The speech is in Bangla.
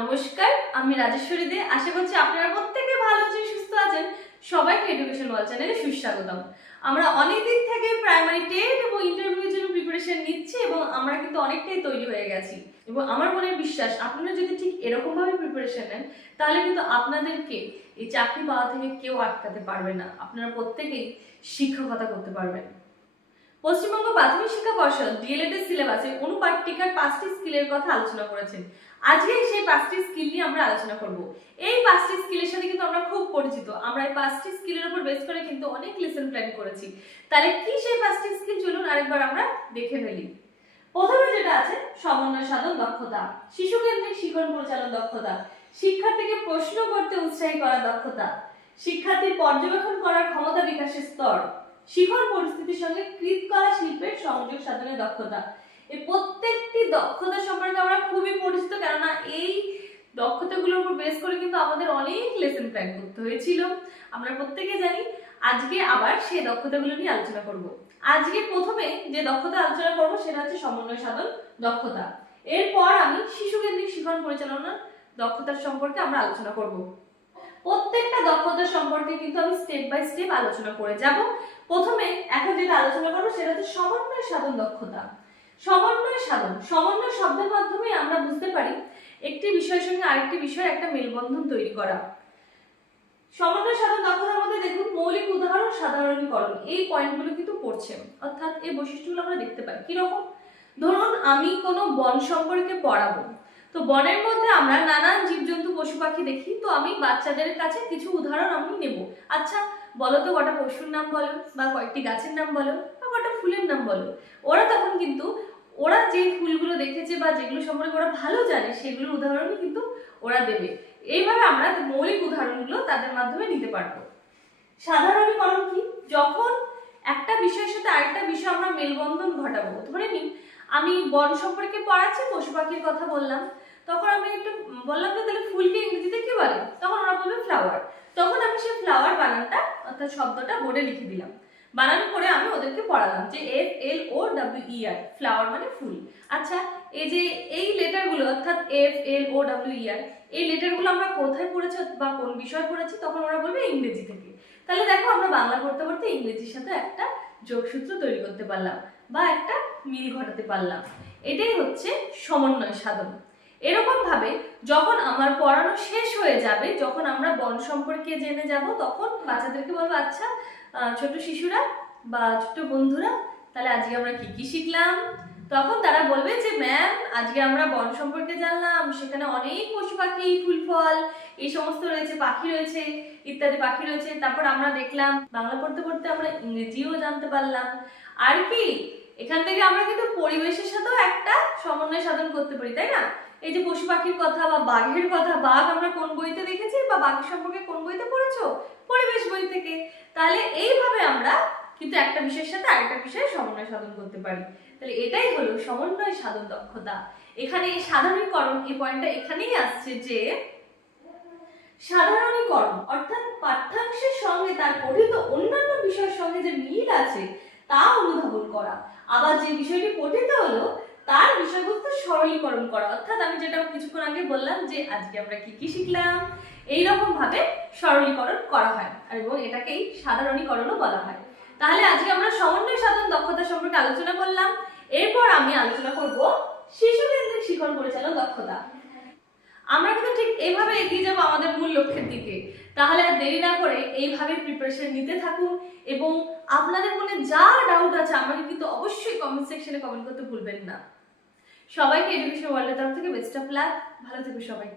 নমস্কার, আমি রাজেশ্বরী দে। আশা করছি আপনারা প্রত্যেকে ভালো আছেন, সুস্থ আছেন। সবাইকে এডুকেশন ওয়াল চ্যানেলে সুস্বাগতম। আমরা অনেকদিন থেকে প্রাইমারি টেট এবং ইন্টারভিউর জন্য প্রিপারেশন নিচ্ছি এবং আমরা কিন্তু অনেকটাই তৈরি হয়ে গেছি। এবং আমার মনে বিশ্বাস, আপনারা যদি ঠিক এরকম ভাবে প্রিপারেশন নেন, তাহলে কিন্তু আপনাদেরকে এই চাকরি পাওয়া থেকে কেউ আটকাতে পারবে না। আপনারা প্রত্যেকেই শিক্ষকতা করতে পারবেন। পশ্চিমবঙ্গ প্রাথমিক শিক্ষা পর্ষদ ডিএলএড এর সিলেবাসে অনুপাট্টিকার পাঁচটি স্কিলের কথা আলোচনা করেছেন। আজকে সেই পাঁচটি স্কিল নিয়ে আমরা আলোচনা করব। এই পাঁচটি স্কিলের সাথে কিন্তু আমরা খুব পরিচিত। আমরা এই পাঁচটি স্কিলের উপর বেস করে কিন্তু অনেক লেসন প্ল্যান করেছি। তাহলে কি সেই পাঁচটি স্কিল চলুন আরেকবার আমরা দেখে ফেলি। প্রথমে যেটা আছে, সমন্বয় সাধন দক্ষতা। শিশু কেন্দ্রিক শিক্ষণ পরিচালন দক্ষতা। শিক্ষার্থীকে প্রশ্ন করতে উৎসাহী করা দক্ষতা। শিক্ষার্থীর পর্যবেক্ষণ করার ক্ষমতা বিকাশের স্তর। শিখন পরিস্থিতির সঙ্গে কৃতকলা শিল্পের সংযোগ সাধনের দক্ষতা। এই প্রত্যেকটি দক্ষতা সম্পর্কে আমরা খুবই পরিচিত, কেননা এই দক্ষতাগুলোর উপর বেস করে কিন্তু আমাদের অনেক লেসন প্ল্যান করতে হয়েছিল। আমরা প্রত্যেকে জানি, আজকে আবার সেই দক্ষতাগুলো নিয়ে আলোচনা করব। আজকে প্রথমে যে দক্ষতা আলোচনা করব, সেটা হচ্ছে সমন্বয় সাধন দক্ষতা। এরপর আমি শিশু কেন্দ্রিক শিখন পরিচালনা দক্ষতার সম্পর্কে আমরা আলোচনা করব। প্রত্যেকটা দক্ষতা সম্পর্কে কিন্তু আমি স্টেপ বাই স্টেপ আলোচনা করে যাব। প্রথমে এখন যেটা আলোচনা করব সেটা হচ্ছে সমন্বয় সাধন দক্ষতা। সমন্বয় সাধন, সমন্বয় শব্দের মাধ্যমে আমরা বুঝতে পারি একটি বিষয়ের সঙ্গে আরেকটি বিষয়ের একটা মেলবন্ধন তৈরি করা। সমন্বয় সাধন দক্ষতার মধ্যে দেখুন মৌলিক উদাহরণ সাধারণীকরণ, এই পয়েন্টগুলো কিন্তু পড়ছে। অর্থাৎ এই বৈশিষ্ট্যগুলো আমরা দেখতে পাই। কীরকম? ধরুন আমি কোনো বন সম্পর্কে পড়াবো। তো বনের মধ্যে আমরা নানান জীবজন্তু পশু পাখি দেখি, তো আমি বাচ্চাদের কাছে কিছু উদাহরণ আমি নেব। আচ্ছা বলো তো কটা পশুর নাম বলো বা কয়েকটি গাছের নাম বলো বা কটা ফুলের নাম বলো। ওরা তখন কিন্তু, ওরা যে ফুলগুলো দেখেছে বা যেগুলো সম্পর্কে ওরা ভালো জানে, সেগুলোর উদাহরণই কিন্তু ওরা দেবে। এইভাবে আমরা মৌলিক উদাহরণগুলো তাদের মাধ্যমে নিতে পারব। সাধারণীকরণ কি? যখন একটা বিষয়ের সাথে আরেকটা বিষয় আমরা মেলবন্ধন ঘটাবো, ধরে নিন আমি বন সম্পর্কে পড়াচ্ছি, পশু পাখির কথা বললাম। তখন আমি একটু বললাম যে, তাহলে ফুলকে ইংরেজিতে কি বলে? তখন ওরা বলবে ফ্লাওয়ার। তখন আমি সেই ফ্লাওয়ার বানানটা, অর্থাৎ শব্দটা বোর্ডে লিখে দিলাম। বানান করে আমি ওদেরকে পড়ালাম যে, F, L, O, W, E, R. Flower মানে ফুল। আচ্ছা এই যে, এই লেটারগুলো, অর্থাৎ F, L, O, W, E, আর, এই লেটারগুলো আমরা কোথায় পড়েছি বা কোন বিষয় পড়েছি, তখন ওরা বলবে ইংরেজি থেকে। তাহলে দেখো, আমরা বাংলা পড়তে পড়তে ইংরেজির সাথে একটা যোগসূত্র তৈরি করতে পারলাম বা একটা মিল ঘটাতে পারলাম। এটাই হচ্ছে সমন্বয় সাধন। এরকম ভাবে যখন আমার পড়ানো শেষ হয়ে যাবে, যখন আমরা বন সম্পর্কে জেনে যাব, তখন বাচ্চাদেরকে বলব আচ্ছা ছোট শিশুরা বা ছোট বন্ধুরা, তাহলে আজকে আমরা কি কি শিখলাম? তখন তারা বলবে যে, ম্যাম, আজকে আমরা বন সম্পর্কে জানলাম, সেখানে অনেক পশু পাখি, ফুল ফল, এই সমস্ত রয়েছে, পাখি রয়েছে, ইত্যাদি পাখি রয়েছে। তারপর আমরা দেখলাম, বাংলা পড়তে পড়তে আমরা ইংরেজিও জানতে পারলাম। আর কি এখান থেকে আমরা কিন্তু পরিবেশের সাথেও একটা সমন্বয় সাধন করতে পারি, তাই না? এই যে পশু পাখির কথা বা বাঘের কথা, বাঘ আমরা কোন বইতে দেখেছি বা বাঘের সম্পর্কে কোন বইতে পড়েছো? পরিবেশ বই থেকে। তাহলে এইভাবে আমরা কিন্তু একটা বিষয়ের সাথে আরেকটা বিষয়ে সমন্বয় সাধন করতে পারি। তাহলে এটাই হলো সমন্বয় সাধন দক্ষতা। এখানে সাধারণীকরণ, এই পয়েন্টটা এখানেই আসছে যে সাধারণীকরণ অর্থাৎ পাঠ্যাংশের সঙ্গে তার পঠিত অন্যান্য বিষয়ের সঙ্গে যে মিল আছে, তা অনুধাবন করা। আবার যে বিষয়টি পঠিত হলো, তার বিষয়বস্তু সরলীকরণ করা। অর্থাৎ আমি যেটা কিছুক্ষণ আগে বললাম যে, আজকে আমরা কি কি শিখলাম এইরকম ভাবে সরলীকরণ করা হয় এবং এটাকেই সাধারণীকরণও বলা হয়। তাহলে আজকে আমরা সমন্বয় সাধন দক্ষতা সম্পর্কে আলোচনা করলাম। এরপর আমি আলোচনা করব শিশু কেন্দ্রিক শিক্ষণ পরিচালন দক্ষতা। আমরা কিন্তু ঠিক এইভাবে এগিয়ে যাব আমাদের মূল লক্ষ্যের দিকে। তাহলে আর দেরি না করে এইভাবে প্রিপারেশন নিতে থাকুন এবং আপনাদের মনে যা ডাউট আছে, আমাকে কিন্তু অবশ্যই কমেন্ট সেকশনে কমেন্ট করতে ভুলবেন না। সবাইকে এডুকেশন ওয়ার্ল্ডের তরফ থেকে বেস্ট অফ লাক ভালো থেকো সবাই।